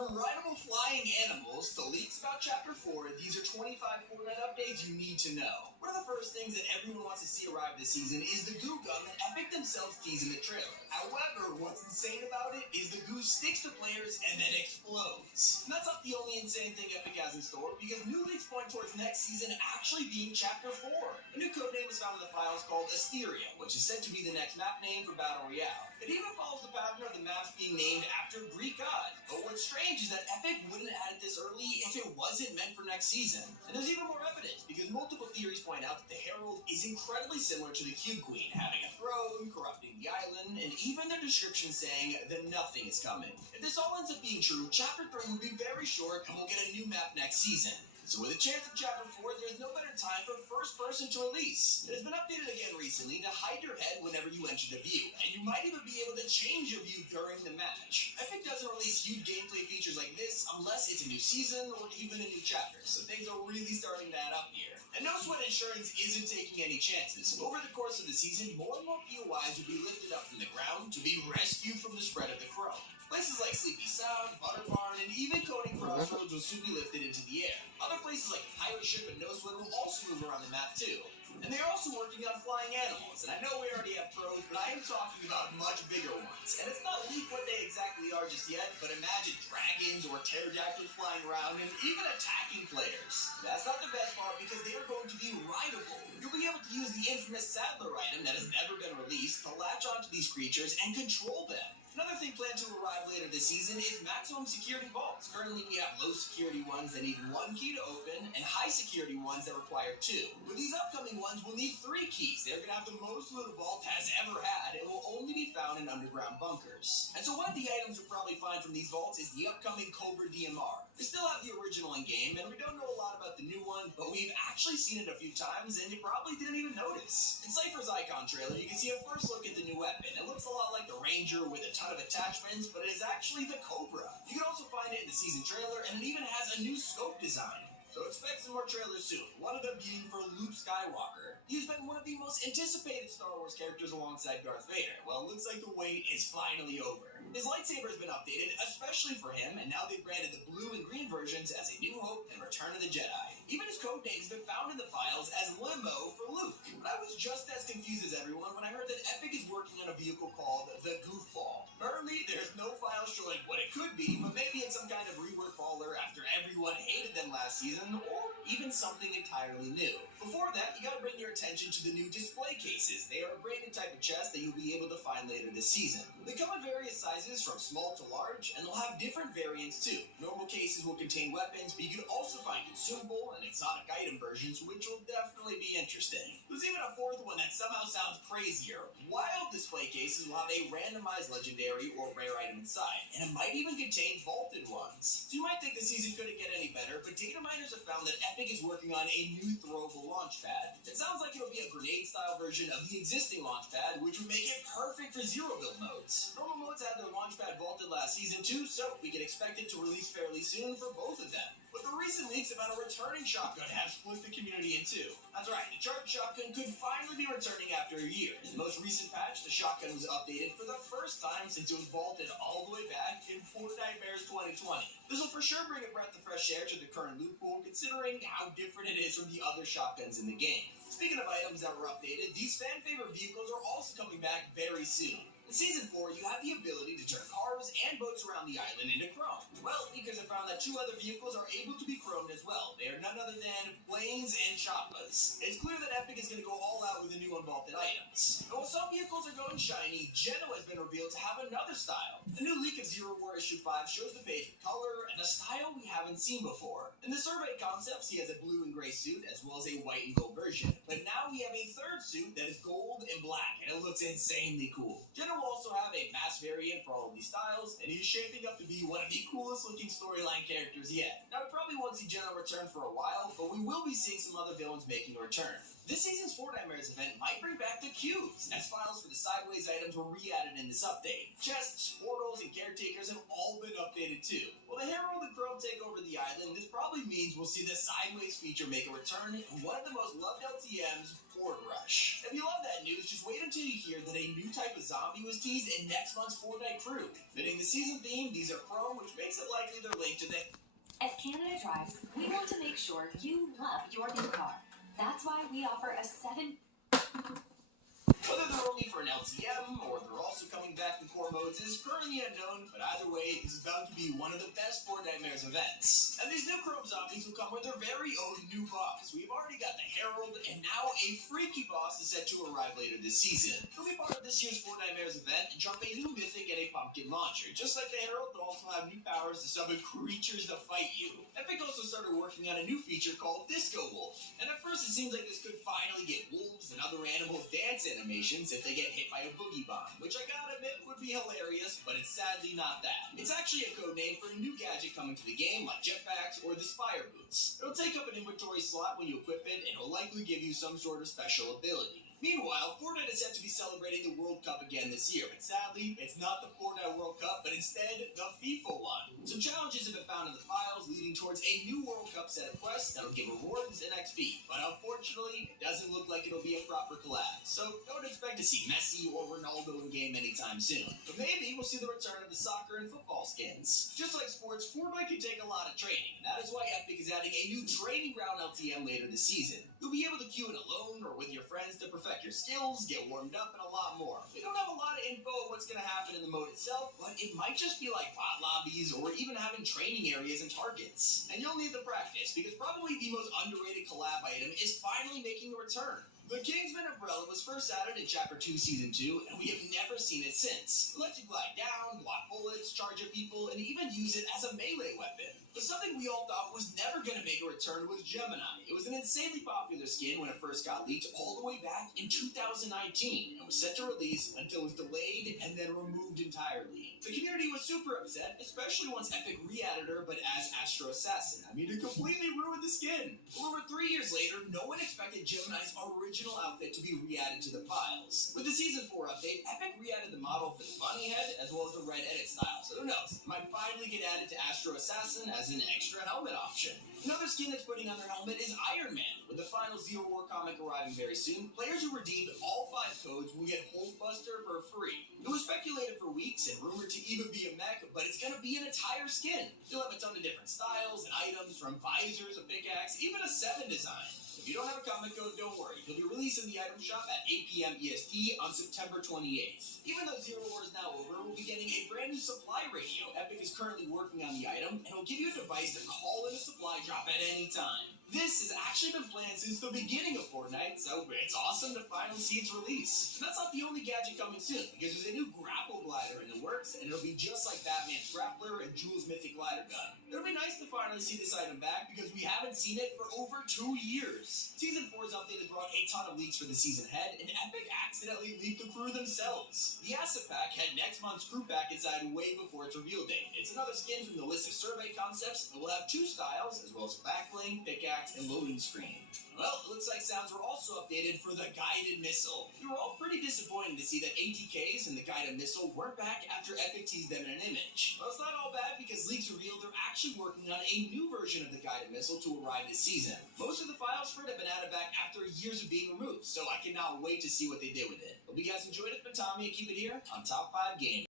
From rideable flying animals to leaks about Chapter 4, these are 25 Fortnite updates you need to know. One of the first things that everyone wants to see arrive this season is the goo gun that Epic themselves tease in the trailer. However, what's insane about it is the goo sticks to players and then explodes. And that's not the only insane thing Epic has in store, because new leaks point towards next season actually being Chapter 4. A new codename was found in the files called Asteria, which is said to be the next map name for Battle Royale. It even follows the pattern of the maps being named after Greek gods. But what's strange is that Epic wouldn't add it this early if it wasn't meant for next season. And there's even more evidence, because multiple theories point out that the Herald is incredibly similar to the Cube Queen, having a throne, corrupting the island, and even their description saying that nothing is coming. If this all ends up being true, Chapter 3 will be very short and we'll get a new map next season. So with a chance of Chapter 4, there's no better time for first person to release. It has been updated again recently to hide your head whenever you enter the view, and you might even be able to change your view during the match. Epic doesn't release huge gameplay features like this unless it's a new season or even a new chapter, so things are really starting to add up here. And No Sweat Insurance isn't taking any chances. Over the course of the season, more and more POIs will be lifted up from the ground to be rescued from the spread of the chrome. Places like Sleepy Sound, Butter Barn, and even Cody Crossroads will soon be lifted into the air. Other places like Pirate Ship and No Sweat will also move around the map too. And they're also working on flying animals, and I know we already have pros, but I am talking about much bigger ones. And it's not leaked what they exactly are just yet, but imagine dragons or pterodactyls flying around and even attacking players. That's not the best part, because they are going to be rideable. You'll be able to use the infamous Saddler item that has never been released to latch onto these creatures and control them. Another thing planned to arrive later this season is maximum security vaults. Currently, we have low security ones that need 1 key to open, and high security ones that require 2. With these upcoming ones, we'll need 3 keys. They're going to have the most loot a vault has ever had, and will only be found in underground bunkers. And so one of the items you'll probably find from these vaults is the upcoming Cobra DMR. We still have the original in game, and we don't know a lot about the new one, but we've actually seen it a few times, and you probably didn't even notice. In Cypher's icon trailer, you can see a first look at the new weapon. It looks a lot like the Ranger with a ton of attachments, but it is actually the Cobra. You can also find it in the season trailer, and it even has a new scope design. So expect some more trailers soon, one of them being for Luke Skywalker. He's been one of the most anticipated Star Wars characters alongside Darth Vader. Well, it looks like the wait is finally over. His lightsaber has been updated, especially for him, and now they've branded the blue and green versions as A New Hope and Return of the Jedi. Even his codename has been found in the files as Limo for Luke. But I was just as confused as everyone when I heard that Epic is working on a vehicle called the Goofball. Currently, there's no file showing what it could be, but maybe it's some kind of rework baller after everyone hated them last season, or even something entirely new. Before that, you gotta bring your attention to the new display cases. They are a brand new type of chest that you'll be able to find later this season. They come in various sizes from small to large, and they'll have different variants too. Normal cases will contain weapons, but you can also find consumable and exotic item versions, which will definitely be interesting. There's even a fourth one that somehow sounds crazier. Wild display cases will have a randomized legendary or rare item inside, and it might even contain vaulted ones. So you might think the season couldn't get any better, but data miners have found that Epic is working on a new throwable launch pad. It sounds like it'll be a grenade-style version of the existing launch pad, which would make it perfect for zero build modes. Normal modes had their launch pad vaulted last season too, so we can expect it to release fairly soon for both of them. But the recent leaks about a returning shotgun have split the community in two. That's right, the Charged Shotgun could finally be returning after a year. In the most recent patch, the shotgun was updated for the first time since it was vaulted all the way back in Fortnitemares 2020. This will for sure bring a breath of fresh air to the current loot pool, considering how different it is from the other shotguns in the game. Speaking of items that were updated, these fan-favorite vehicles are also coming back very soon. In Season 4, you have the ability to turn cars and boats around the island into chrome. Well, leakers have found that 2 other vehicles are able to be chromed as well. They are none other than planes and choppas. It's clear that Epic is going to go all out with the new unvaulted items. And while some vehicles are going shiny, Geno has been revealed to have another style. A new leak of Zero War Issue 5 shows the page with color and a style we haven't seen before. In the survey concepts, he has a blue and gray suit as well as a white and gold version. But now we have a third suit that is gold and black, and it looks insanely cool. Geno will also have a mass variant for all of these styles, and he's shaping up to be one of the coolest looking storyline characters yet. Now, we probably won't see Geno return for a while, but we will be seeing some other villains making a return. This season's Fortnitemares event might bring back the cubes, as files for the sideways items were re-added in this update. Chests, portals, and caretakers have all been updated too. While the Herald and Chrome take over the island, this probably means means we'll see the Sideways feature make a return in one of the most loved LTMs, Board Rush. If you love that news, just wait until you hear that a new type of zombie was teased in next month's Fortnite Crew. Fitting the season theme, these are chrome, which makes it likely they're linked to the... At Canada Drives, we want to make sure you love your new car. That's why we offer a 7... Whether they're only for an LTM or they're also coming back in core modes is currently unknown, but either way, this is bound to be one of the best Fortnitemares events. And these new Chrome Zombies will come with their very own new boss. We've already got the Herald, and now a freaky boss is set to arrive later this season. He'll be part of this year's Fortnitemares event and drop a new mythic and a pumpkin launcher. Just like the Herald, but also have new powers to summon creatures to fight you. Epic also started working on a new feature called Disco Wolf. And at first it seems like this could finally get wolves and other animals dance animations if they get hit by a boogie bomb, which I gotta admit would be hilarious, but it's sadly not that. It's actually a code name for a new gadget coming to the game, like jetpacks or the Spire Boots. It'll take up an inventory slot when you equip it, and it'll likely give you some sort of special ability. Meanwhile, Fortnite is set to be celebrating the World Cup again this year, but sadly, it's not the Fortnite World Cup, but instead, the FIFA one. Some challenges have been found in the files, leading towards a new World Cup set of quests that'll give rewards and XP, but unfortunately, it doesn't look like it'll be a proper collab, so don't expect to see Messi or Ronaldo in-game anytime soon. But maybe we'll see the return of the soccer and football skins. Just like sports, Fortnite can take a lot of training, and that is why Epic is adding a new training ground LTM later this season. You'll be able to queue in alone or with your friends to perfect your skills, get warmed up, and a lot more. We don't have a lot of info on what's going to happen in the mode itself, but it might just be like bot lobbies or even having training areas and targets. And you'll need the practice, because probably the most underrated collab item is finally making a return. The Kingsman Umbrella was first added in Chapter 2 Season 2, and we have never seen it since. It lets you glide down, block bullets, charge at people, and even use it as a melee weapon. But something we all thought was never going to make a return was Gemini. It was an insanely popular skin when it first got leaked all the way back in 2019, and was set to release until it was delayed and then removed entirely. The community was super upset, especially once Epic re-added her, but as Astro Assassin. I mean, it completely ruined the skin. Over 3 years later, no one expected Gemini's original outfit to be re-added to the files. With the Season 4 update, Epic re-added the model for the bunny head, as well as the red edit style, so who knows, it might finally get added to Astro Assassin as an extra helmet option. Another skin that's putting on their helmet is Iron Man. With the final Zero War comic arriving very soon, players who redeemed all 5 codes will get Hulkbuster for free. It was speculated for weeks and rumored to even be a mech, but it's gonna be an entire skin. You'll have a ton of different styles and items, from visors, a pickaxe, even a 7 design. If you don't have a comic code, don't worry. He'll be released in the item shop at 8 p.m. EST on September 28th. Even though Zero War is now over, we'll be getting a brand new supply radio. Epic is currently working on the item, and it'll give you a device to call in a supply drop at any time. This has actually been planned since the beginning of Fortnite, so it's awesome to finally see its release. And that's not the only gadget coming soon, because there's a new grapple glider in the works, and it'll be just like Batman's grappler and Jules' mythic glider gun. It'll be nice to finally see this item back, because we haven't seen it for over 2 years. Season 4's update has brought a ton of leaks for the season ahead, and Epic accidentally leaked the crew themselves. The asset pack had next month's crew pack inside way before its reveal date. It's another skin from the list of survey concepts, and will have 2 styles, as well as backbling, pickaxe, and loading screen. Well, it looks like sounds were also updated for the guided missile. We were all pretty disappointed to see that ATKs and the guided missile weren't back after Epic teased them in an image. Well, it's not all bad, because leaks revealed they're actually working on a new version of the guided missile to arrive this season. Most of the files for it have been added back after years of being removed, so I cannot wait to see what they did with it. Hope you guys enjoyed it. It's been Tommy, and keep it here on Top 5 Games.